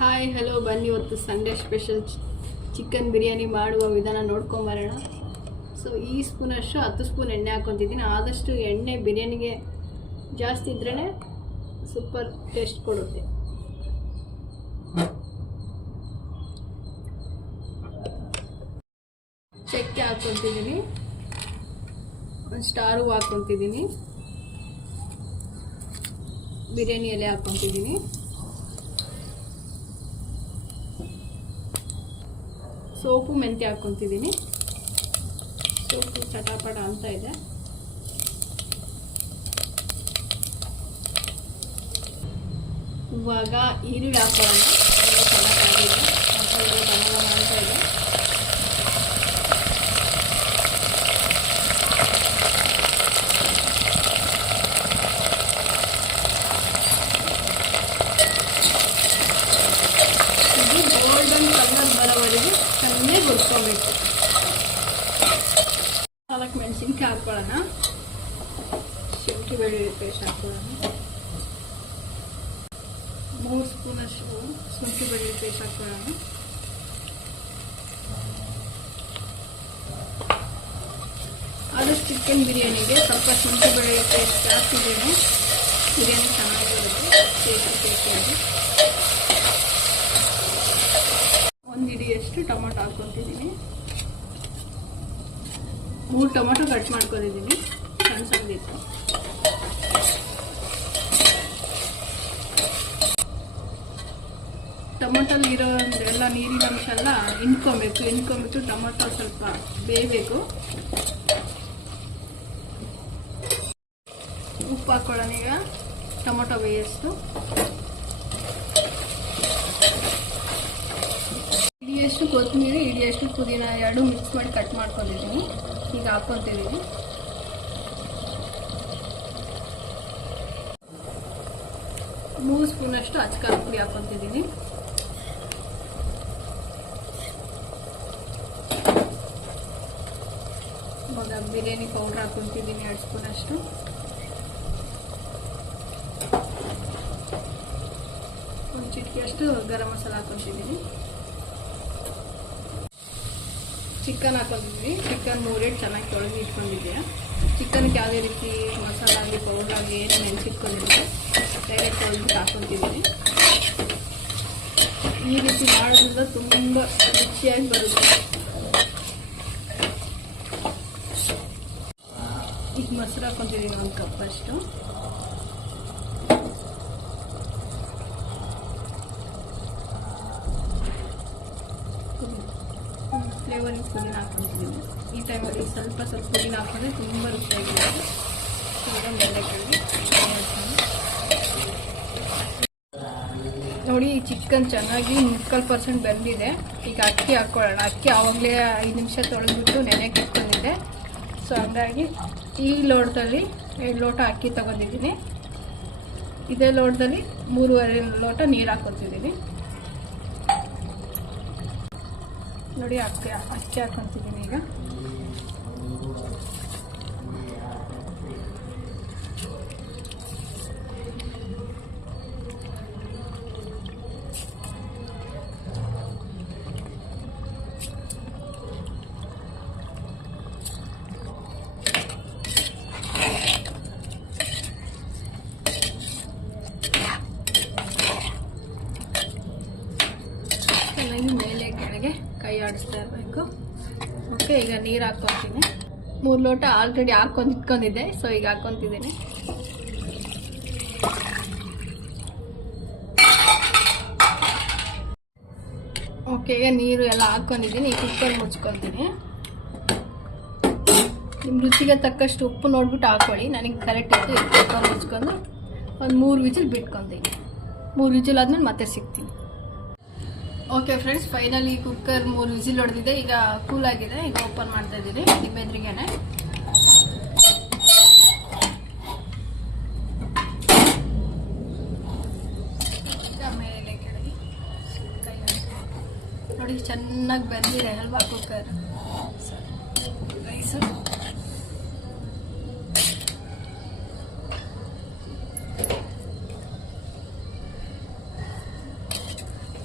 Hi hello ಬನ್ನಿ ಇವತ್ತು Sunday special chicken biryani ಮಾಡುವ ವಿಧಾನ ನೋಡ್ಕೊಂಬರೋಣ ಸೊ ಈ ಸ್ಪೂನಷ್ಟು ಹತ್ತು ಸ್ಪೂನ್ ಎಣ್ಣೆ ಹಾಕ್ಕೊತಿದ್ದೀನಿ. ಆದಷ್ಟು ಎಣ್ಣೆ ಬಿರಿಯಾನಿಗೆ ಜಾಸ್ತಿ ಇದ್ರೇ ಸೂಪರ್ ಟೇಸ್ಟ್ ಕೊಡುತ್ತೆ. ಚಕ್ಕೆ ಹಾಕ್ಕೊತಿದ್ದೀನಿ. ಒಂದು ಸ್ಟಾರು ಹಾಕ್ಕೊತಿದ್ದೀನಿ. ಬಿರಿಯಾನಿ ಎಲೆ ಹಾಕ್ಕೊತಿದ್ದೀನಿ. ಸೋಪು ಮೆಂತ್ಯ ಹಾಕ್ಕೊತಿದ್ದೀನಿ. ಸೋಪು ಚಟಾಪಟ ಅಂತ ಇದೆ. ಇವಾಗ ಈರುಳ್ಳಿ ಹಾಕೊಳ್ಳೋಣ ಎಲ್ಲ ಚೆನ್ನಾಗಾಗಿದೆ ಮಸಾಲೆ ಘಮ ಘಮ ಅಂತ ಇದೆ ಇದು ಗೋಲ್ಡನ್ ಕಲರ್ ಬರೋವರೆಗೆ ಚೆನ್ನಾಗಿ ಹುರ್ಕೋಬೇಕು ನಾಲ್ಕು ಮೆಣಸಿನ್ಕಾಯಿ ಹಾಕ್ಕೊಳ್ಳೋಣ ಶುಂಠಿ, ಬೆಳ್ಳುಳ್ಳಿ, ಪೇಸ್ಟ್ ಹಾಕ್ಕೊಳ್ಳೋಣ ಮೂರು ಸ್ಪೂನಷ್ಟು ಶುಂಠಿ, ಬೆಳ್ಳುಳ್ಳಿ, ಪೇಸ್ಟ್ ಹಾಕ್ಕೊಳ್ಳೋಣ ಆದಷ್ಟು ಚಿಕನ್ ಬಿರಿಯಾನಿಗೆ ಸ್ವಲ್ಪ ಶುಂಠಿ, ಬೆಳ್ಳುಳ್ಳಿ, ಪೇಸ್ಟ್ ಜಾಸ್ತಿ ಬಿರಿಯಾನಿ ಚೆನ್ನಾಗಿರುತ್ತೆ. ಟೇಸ್ಟಿ ಟೇಸ್ಟಿಯಾಗಿ ಒಂದು ಹಿಡಿಯಷ್ಟು ಟೊಮೊಟೊ ಹಾಕ್ಕೊತಿದ್ದೀನಿ ಮೂರು ಟೊಮೊಟೊ ಕಟ್ ಮಾಡ್ಕೊಂಡಿದ್ದೀನಿ ಸಣ್ಣ ಸಣ್ಣದಿತ್ತು ಟೊಮೊಟೊಲ್ಲಿ ಇರೋ ಎಲ್ಲ ನೀರಿನ ಅಂಶ ಎಲ್ಲ ಹಿಂಡ್ಕೊಬೇಕು ಹಿಂಡ್ಕೊಂಬಿಟ್ಟು ಟೊಮೊಟೊ ಸ್ವಲ್ಪ ಬೇಯಬೇಕು. ಉಪ್ಪು ಹಾಕ್ಕೊಳ್ಳೋಣ ಈಗ. ಟೊಮೊಟೊ ಬೇಯಷ್ಟು. ಕೊತ್ತಂಬರಿ ಇಡಿಯಷ್ಟು ಪುದೀನ? ಎರಡು ಮಿಕ್ಸ್ ಮಾಡಿ ಕಟ್ ಮಾಡ್ಕೊಂಡಿದ್ದೀನಿ. ಈಗ ಹಾಕ್ಕೊತಿದ್ದೀನಿ ಮೂರು ಸ್ಪೂನಷ್ಟು ಅಚ್ಕಾರ ಪುಡಿ ಹಾಕ್ಕೊತಿದ್ದೀನಿ ಇವಾಗ ಬಿರಿಯಾನಿ ಪೌಡ್ರ್ ಹಾಕ್ಕೊತಿದ್ದೀನಿ ಎರಡು ಸ್ಪೂನಷ್ಟು ಒಂದು ಚಿಟಿಕೆಯಷ್ಟು ಗರಂ ಮಸಾಲ ಹಾಕ್ಕೊತಿದ್ದೀನಿ ಚಿಕನ್ ಹಾಕೊಂಡಿದ್ವಿ. ಚಿಕನ್ ಮೂರೇಟ್ ಚೆನ್ನಾಗಿ ತೊಳೆದು ಇಟ್ಕೊಂಡಿದ್ದೆ. ಚಿಕನ್ಗೆ ಯಾವುದೇ ರೀತಿ ಮಸಾಲ ಆಗಲಿ ಪೌಡ್ರ್ ಆಗಲಿ, ಏನು ನೆನೆಸಿಟ್ಕೊಂಡಿದ್ದೆ. ಡೈರೆಕ್ಟ್ ತೊಳೆದು ಹಾಕೊತಿದ್ದೀನಿ ಈ ರೀತಿ ಮಾಡೋದ್ರಿಂದ ತುಂಬ ರುಚಿಯಾಗಿ ಬರುತ್ತೆ. ಈಗ ಮೊಸರು ಹಾಕೊತಿದ್ದೀನಿ ಒಂದು ಕಪ್ ಅಷ್ಟು. ಫ್ಲೇವರಿಂಗ್ ಪುದೀನ ಹಾಕ್ಕೊತಿದ್ದೀನಿ ಈ ಟೈಮಲ್ಲಿ ಸ್ವಲ್ಪ ಸ್ವಲ್ಪ ಪುದೀನ ಹಾಕಿದ್ರೆ ತುಂಬ ರುಚಿಯಾಗಿರುತ್ತೆ. ನೋಡಿ, ಈ ಚಿಕನ್ ಚೆನ್ನಾಗಿ ಮುಕ್ಕಾಲು ಪರ್ಸೆಂಟ್ ಬೆಂದಿದೆ. ಈಗ ಅಕ್ಕಿ ಹಾಕ್ಕೊಳ್ಳೋಣ ಅಕ್ಕಿ ಆವಾಗಲೇ ಐದು ನಿಮಿಷ ತೊಳೆದ್ಬಿಟ್ಟು ನೆನೆಗೆ ಇಟ್ಕೊಂಡಿದ್ದೆ. ಸೊ ಹಂಗಾಗಿ ಈ ಲೋಟದಲ್ಲಿ ಎರಡು ಲೋಟ ಅಕ್ಕಿ ತಗೊಂಡಿದ್ದೀನಿ. ಇದೇ ಲೋಟದಲ್ಲಿ ಮೂರುವರೆ ಲೋಟ ನೀರು ಹಾಕ್ಕೊತಿದ್ದೀನಿ. ನೋಡಿ ಅಕ್ಕಿ ಅಕ್ಕಿ ಹಾಕೊಂತಿದ್ದೀನಿ ಈಗ. ಚೆನ್ನಾಗಿ ಮೇಲೆ ಕೆಳಗೆ ಕೈ ಆಡಿಸ್ತಾ ಇರಬೇಕು. ಓಕೆ ಈಗ ನೀರು ಹಾಕ್ಕೊತೀನಿ. ಮೂರು ಲೋಟ ಆಲ್ರೆಡಿ ಹಾಕೊಂಡು ಇಟ್ಕೊಂಡಿದ್ದೆ ಸೊ ಈಗ ಹಾಕ್ಕೊತಿದ್ದೀನಿ. ಓಕೆ ಈಗ ನೀರು ಎಲ್ಲ ಹಾಕ್ಕೊಂಡಿದ್ದೀನಿ, ಈ ಕುಕ್ಕರ್ ಮುಚ್ಕೊತೀನಿ. ನಿಮ್ಮ ರುಚಿಗೆ ತಕ್ಕಷ್ಟು ಉಪ್ಪು ನೋಡ್ಬಿಟ್ಟು ಹಾಕೊಳ್ಳಿ, ನನಗೆ ಕರೆಕ್ಟ್ ಇತ್ತು ಕುಕ್ಕರ್ ಮುಚ್ಕೊಂಡು ಒಂದು ಮೂರು ವಿಜಿಲ್ ಬಿಟ್ಕೊತೀನಿ. ಮೂರು ವಿಜಿಲ್ ಆದಮೇಲೆ ಮತ್ತೆ ಸಿಗ್ತೀನಿ. ಓಕೆ ಫ್ರೆಂಡ್ಸ್ ಫೈನಲಿ ಕುಕ್ಕರ್ ಮೂರು ವಿಸಿಲ್ ಹೊಡೆದಿದೆ. ಈಗ ಕೂಲ್ ಆಗಿದೆ. ಈಗ ಓಪನ್ ಮಾಡ್ತಾ ಇದ್ದೀನಿ. ಈಗ ಮೇಲೆ ಕೆಳಗೆ ನೋಡಿ, ಚೆನ್ನಾಗಿ ಬೆಂದಿದೆ ಅಲ್ವಾ ಕುಕ್ಕರ್ ರೈಸು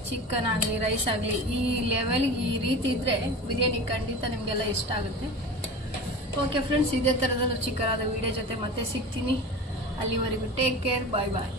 ಚಿಕನ್ ಆಗಲಿ ರೈಸ್ ಆಗಲಿ ಈ ಲೆವೆಲ್ಗೆ ಈ ರೀತಿ ಇದ್ದರೆ ಬಿರಿಯಾನಿ ಖಂಡಿತ ನಿಮಗೆಲ್ಲ ಇಷ್ಟ ಆಗುತ್ತೆ. ಓಕೆ ಫ್ರೆಂಡ್ಸ್ ಇದೇ ಥರದಲ್ಲೂ ರುಚಿಕರಾದ ವಿಡಿಯೋ ಜೊತೆ ಮತ್ತೆ ಸಿಗ್ತೀನಿ. ಅಲ್ಲಿವರೆಗೂ ಟೇಕ್ ಕೇರ್ ಬಾಯ್ ಬಾಯ್